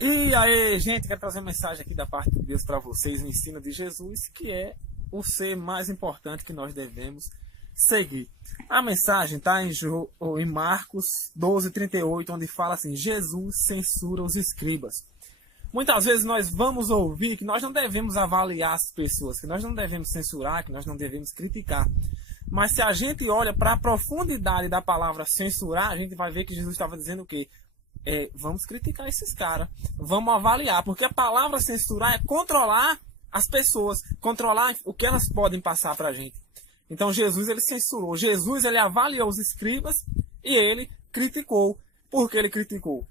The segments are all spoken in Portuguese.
E aí, gente, quero trazer uma mensagem aqui da parte de Deus para vocês, o ensino de Jesus, que é o ser mais importante que nós devemos seguir. A mensagem está em Marcos 12:38, onde fala assim: Jesus censura os escribas. Muitas vezes nós vamos ouvir que nós não devemos avaliar as pessoas, que nós não devemos censurar, que nós não devemos criticar. Mas se a gente olha para a profundidade da palavra censurar, a gente vai ver que Jesus estava dizendo o quê? Vamos criticar esses caras, vamos avaliar, porque a palavra censurar é controlar as pessoas, controlar o que elas podem passar para a gente. Então Jesus ele censurou, Jesus ele avaliou os escribas e ele criticou. Por que ele criticou?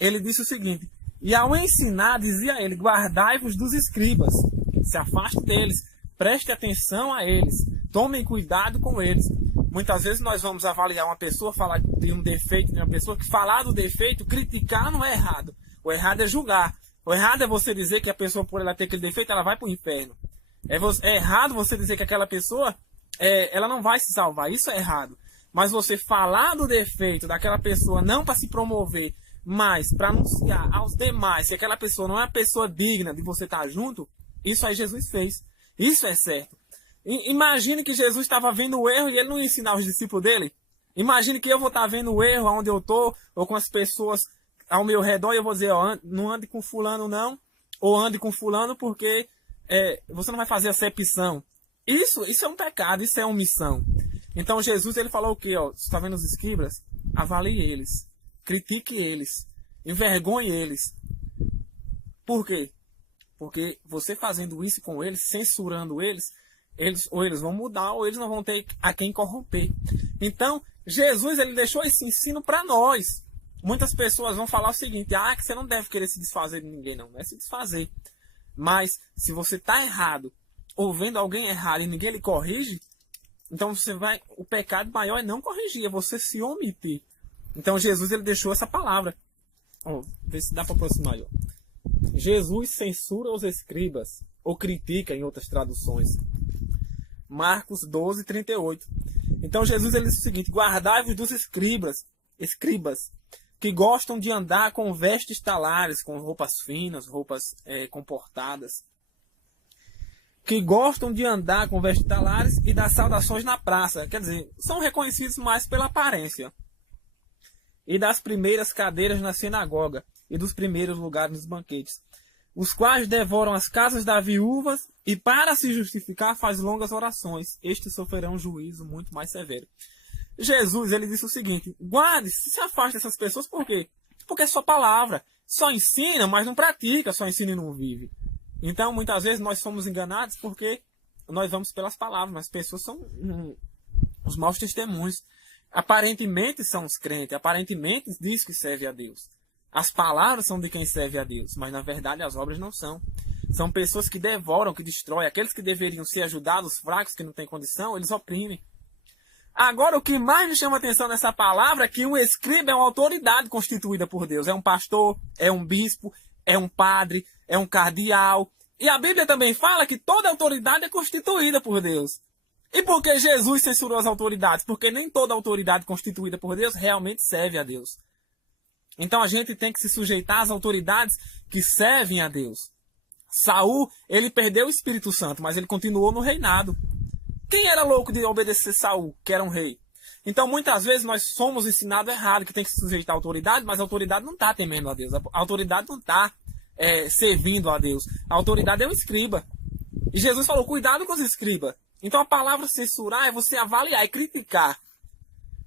Ele disse o seguinte: e ao ensinar dizia ele, guardai-vos dos escribas, se afaste deles, preste atenção a eles, tomem cuidado com eles. Muitas vezes nós vamos avaliar uma pessoa, falar de um defeito de uma pessoa, que falar do defeito, criticar não é errado. O errado é julgar. O errado é você dizer que a pessoa, por ela ter aquele defeito, ela vai para o inferno. É errado você dizer que aquela pessoa, ela não vai se salvar. Isso é errado. Mas você falar do defeito daquela pessoa, não para se promover, mas para anunciar aos demais que aquela pessoa não é uma pessoa digna de você estar junto, isso aí Jesus fez. Isso é certo. Imagine que Jesus estava vendo o erro e ele não ia ensinar os discípulos dele. Imagine que eu vou estar vendo o erro onde eu estou, ou com as pessoas ao meu redor, e eu vou dizer, ó, não ande com fulano não, ou ande com fulano porque você não vai fazer acepção. Isso é um pecado, isso é omissão. Então Jesus ele falou o quê? Ó, você está vendo os escribas? Avalie eles, critique eles, envergonhe eles. Por quê? Porque você fazendo isso com eles, censurando eles, ou eles vão mudar, ou eles não vão ter a quem corromper. Então, Jesus ele deixou esse ensino para nós. Muitas pessoas vão falar o seguinte: que você não deve querer se desfazer de ninguém, não é se desfazer. Mas, se você está errado, ou vendo alguém errado e ninguém lhe corrige, então o pecado maior é não corrigir, é você se omitir. Então, Jesus ele deixou essa palavra. Vê se dá para aproximar aí. Jesus censura os escribas, ou critica em outras traduções. Marcos 12:38. Então Jesus ele diz o seguinte: guardai-vos dos escribas, que gostam de andar com vestes talares, com roupas finas, roupas comportadas, que gostam de andar com vestes talares e das saudações na praça. Quer dizer, são reconhecidos mais pela aparência. E das primeiras cadeiras na sinagoga e dos primeiros lugares nos banquetes, os quais devoram as casas das viúvas e, para se justificar, faz longas orações. Estes sofrerão um juízo muito mais severo. Jesus ele disse o seguinte: guarde, se afaste dessas pessoas. Por quê? Porque é só palavra. Só ensina, mas não pratica. Só ensina e não vive. Então, muitas vezes, nós somos enganados porque nós vamos pelas palavras, mas as pessoas são os maus testemunhos. Aparentemente são os crentes, aparentemente diz que serve a Deus. As palavras são de quem serve a Deus, mas na verdade as obras não são. São pessoas que devoram, que destroem. Aqueles que deveriam ser ajudados, os fracos que não têm condição, eles oprimem. Agora, o que mais me chama a atenção nessa palavra é que um escriba é uma autoridade constituída por Deus. É um pastor, é um bispo, é um padre, é um cardeal. E a Bíblia também fala que toda autoridade é constituída por Deus. E por que Jesus censurou as autoridades? Porque nem toda autoridade constituída por Deus realmente serve a Deus. Então a gente tem que se sujeitar às autoridades que servem a Deus. Saul, ele perdeu o Espírito Santo, mas ele continuou no reinado. Quem era louco de obedecer Saul, que era um rei? Então muitas vezes nós somos ensinados errado, que tem que se sujeitar à autoridade, mas a autoridade não está temendo a Deus. A autoridade não está servindo a Deus. A autoridade é o escriba. E Jesus falou, cuidado com os escribas. Então a palavra censurar é você avaliar e criticar.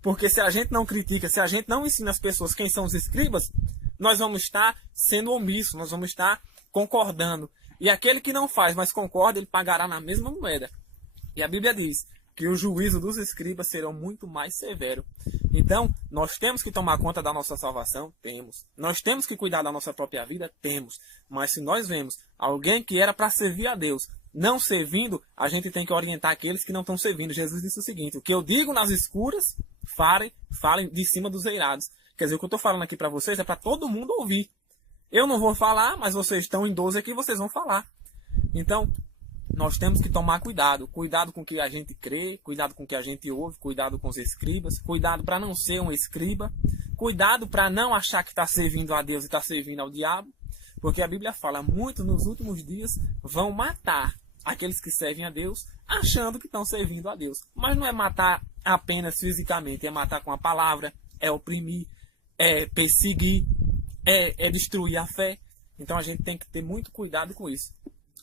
Porque se a gente não critica, se a gente não ensina as pessoas quem são os escribas, nós vamos estar sendo omissos, nós vamos estar concordando. E aquele que não faz, mas concorda, ele pagará na mesma moeda. E a Bíblia diz que o juízo dos escribas será muito mais severo. Então, nós temos que tomar conta da nossa salvação? Temos. Nós temos que cuidar da nossa própria vida? Temos. Mas se nós vemos alguém que era para servir a Deus, não servindo, a gente tem que orientar aqueles que não estão servindo. Jesus disse o seguinte: o que eu digo nas escuras, falem de cima dos eirados. Quer dizer, o que eu estou falando aqui para vocês é para todo mundo ouvir. Eu não vou falar, mas vocês estão em 12 aqui, vocês vão falar. Então, nós temos que tomar cuidado. Cuidado com o que a gente crê, cuidado com o que a gente ouve, cuidado com os escribas, cuidado para não ser um escriba, cuidado para não achar que está servindo a Deus e está servindo ao diabo. Porque a Bíblia fala, muito nos últimos dias vão matar aqueles que servem a Deus, achando que estão servindo a Deus. Mas não é matar apenas fisicamente, é matar com a palavra, é oprimir, é perseguir, é destruir a fé. Então a gente tem que ter muito cuidado com isso.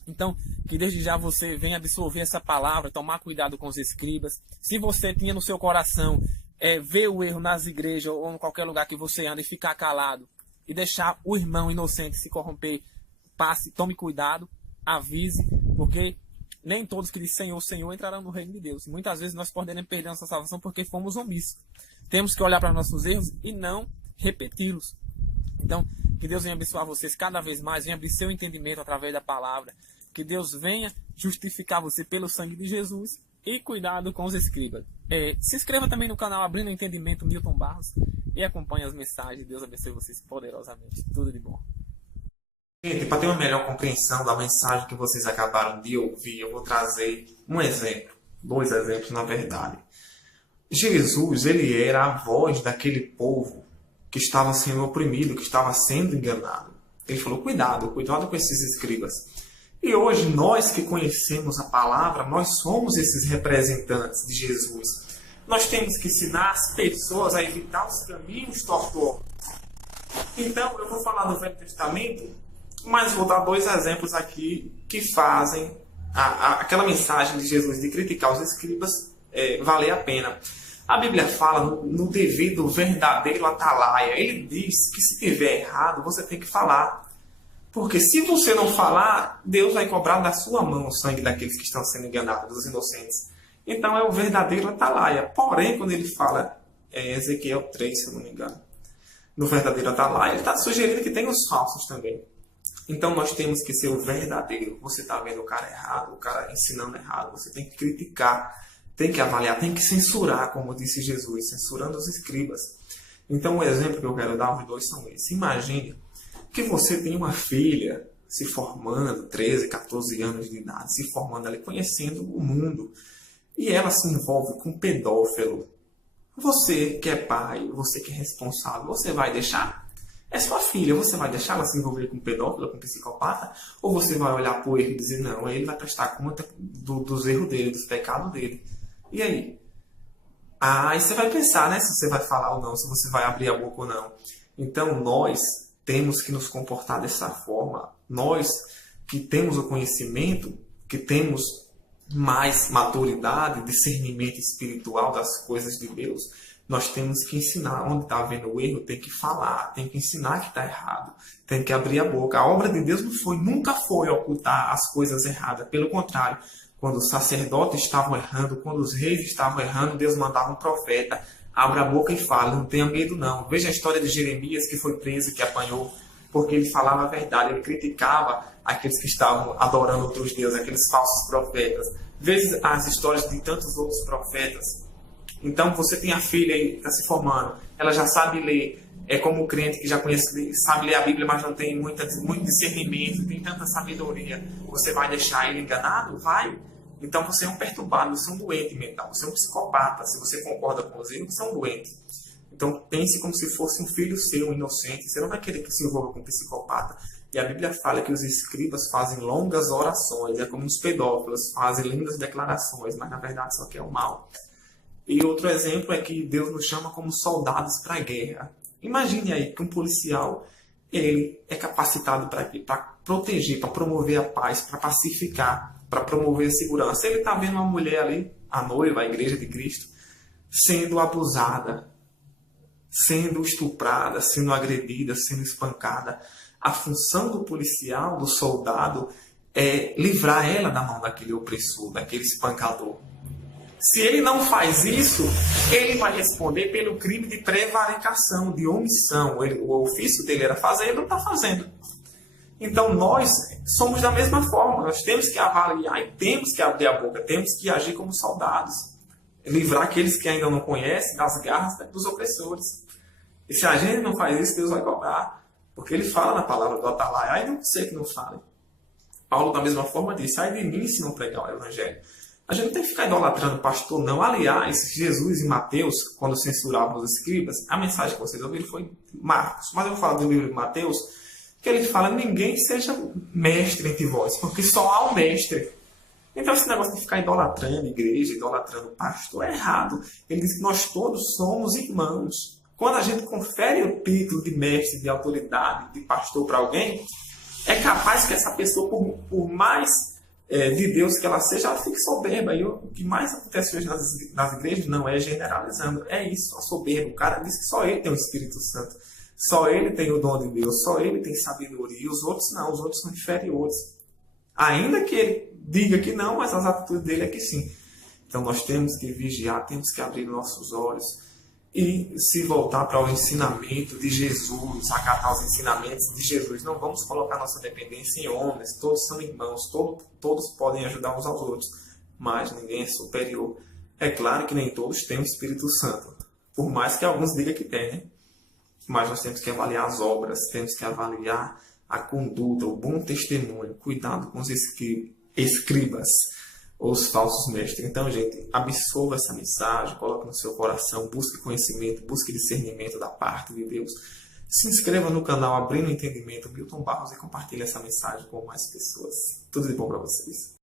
Então, que desde já você venha absorver essa palavra, tomar cuidado com os escribas. Se você tinha no seu coração ver o erro nas igrejas ou em qualquer lugar que você anda e ficar calado e deixar o irmão inocente se corromper, passe, tome cuidado, avise, porque nem todos que dizem Senhor, Senhor entrarão no reino de Deus. Muitas vezes nós podemos perder nossa salvação porque fomos omissos. Temos que olhar para nossos erros e não repeti-los. Então, que Deus venha abençoar vocês cada vez mais, venha abrir seu entendimento através da palavra. Que Deus venha justificar você pelo sangue de Jesus e cuidado com os escribas. Se inscreva também no canal Abrindo o Entendimento Milton Barros e acompanhe as mensagens. Deus abençoe vocês poderosamente. Tudo de bom. Gente, para ter uma melhor compreensão da mensagem que vocês acabaram de ouvir, eu vou trazer um exemplo, 2 exemplos na verdade. Jesus, ele era a voz daquele povo que estava sendo oprimido, que estava sendo enganado. Ele falou, cuidado com esses escribas. E hoje, nós que conhecemos a palavra, nós somos esses representantes de Jesus. Nós temos que ensinar as pessoas a evitar os caminhos tortuosos. Então, eu vou falar do Velho Testamento, mas vou dar 2 exemplos aqui que fazem aquela mensagem de Jesus de criticar os escribas valer a pena. A Bíblia fala no dever do verdadeiro atalaia. Ele diz que se tiver errado, você tem que falar. Porque se você não falar, Deus vai cobrar da sua mão o sangue daqueles que estão sendo enganados, dos inocentes. Então é o verdadeiro atalaia. Porém, quando ele fala, Ezequiel 3, se eu não me engano, no verdadeiro atalaia, ele está sugerindo que tem os falsos também. Então nós temos que ser o verdadeiro. Você está vendo o cara errado, o cara ensinando errado, você tem que criticar, tem que avaliar, tem que censurar, como disse Jesus, censurando os escribas. Então o exemplo que eu quero dar, os 2 são esses. Imagine que você tem uma filha se formando, 13, 14 anos de idade, se formando ali, conhecendo o mundo, e ela se envolve com um pedófilo. Você que é pai, você que é responsável, você vai deixar? É sua filha, você vai deixar ela se envolver com um pedófilo, com um psicopata? Ou você vai olhar para o erro e dizer, não, ele vai prestar conta dos erros dele, dos pecados dele? E aí? Aí você vai pensar, né, se você vai falar ou não, se você vai abrir a boca ou não. Então nós temos que nos comportar dessa forma. Nós que temos o conhecimento, que temos mais maturidade, discernimento espiritual das coisas de Deus, nós temos que ensinar. Onde está havendo o erro, tem que falar, tem que ensinar que está errado, tem que abrir a boca. A obra de Deus nunca foi ocultar as coisas erradas. Pelo contrário, quando os sacerdotes estavam errando, quando os reis estavam errando, Deus mandava um profeta. Abra a boca e fala, não tenha medo não. Veja a história de Jeremias, que foi preso, que apanhou, porque ele falava a verdade, ele criticava aqueles que estavam adorando outros deuses, aqueles falsos profetas. Veja as histórias de tantos outros profetas. Então você tem a filha aí, está se formando, ela já sabe ler, é como o crente que já conhece, sabe ler a Bíblia, mas não tem muito discernimento, tem tanta sabedoria. Você vai deixar ele enganado? Vai. Então você é um perturbado, você é um doente mental, você é um psicopata. Se você concorda com os erros, você é um doente. Então pense como se fosse um filho seu, um inocente. Você não vai querer que se envolva com um psicopata. E a Bíblia fala que os escribas fazem longas orações, é como os pedófilos fazem lindas declarações, mas na verdade só quer o mal. E outro exemplo é que Deus nos chama como soldados para a guerra. Imagine aí que um policial, ele é capacitado para proteger, para promover a paz, para pacificar, para promover a segurança. Ele está vendo uma mulher ali, a noiva, a igreja de Cristo, sendo abusada, sendo estuprada, sendo agredida, sendo espancada. A função do policial, do soldado, é livrar ela da mão daquele opressor, daquele espancador. Se ele não faz isso, ele vai responder pelo crime de prevaricação, de omissão. O ofício dele era fazer, ele não está fazendo. Então nós somos da mesma forma. Nós temos que avaliar e temos que abrir a boca. Temos que agir como soldados. Livrar aqueles que ainda não conhecem das garras dos opressores. E se a gente não faz isso, Deus vai cobrar. Porque ele fala na palavra do atalaia. Ai de você que não fale. Paulo da mesma forma disse, ai de mim se não pregar o evangelho. A gente não tem que ficar idolatrando o pastor, não. Aliás, Jesus e Mateus, quando censuravam os escribas, a mensagem que vocês ouviram foi Marcos. Mas eu vou falar do livro de Mateus, que ele fala, ninguém seja mestre entre vós, porque só há um mestre. Então esse negócio de ficar idolatrando igreja, idolatrando pastor, é errado. Ele diz que nós todos somos irmãos. Quando a gente confere o título de mestre, de autoridade, de pastor para alguém, é capaz que essa pessoa, por mais de Deus que ela seja, ela fique soberba. E o que mais acontece hoje nas igrejas não é generalizando, é isso, a soberba. O cara diz que só ele tem o Espírito Santo, só ele tem o dom de Deus, só ele tem sabedoria, e os outros não, os outros são inferiores. Ainda que ele diga que não, mas as atitudes dele é que sim. Então nós temos que vigiar, temos que abrir nossos olhos e se voltar para o ensinamento de Jesus, acatar os ensinamentos de Jesus. Não vamos colocar nossa dependência em homens, todos são irmãos, todos podem ajudar uns aos outros, mas ninguém é superior. É claro que nem todos têm o Espírito Santo, por mais que alguns digam que tem, né? Mas nós temos que avaliar as obras, temos que avaliar a conduta, o bom testemunho, cuidado com os escribas, ou os falsos mestres. Então, gente, absorva essa mensagem, coloque no seu coração, busque conhecimento, busque discernimento da parte de Deus. Se inscreva no canal Abrindo Entendimento Milton Barros e compartilhe essa mensagem com mais pessoas. Tudo de bom para vocês.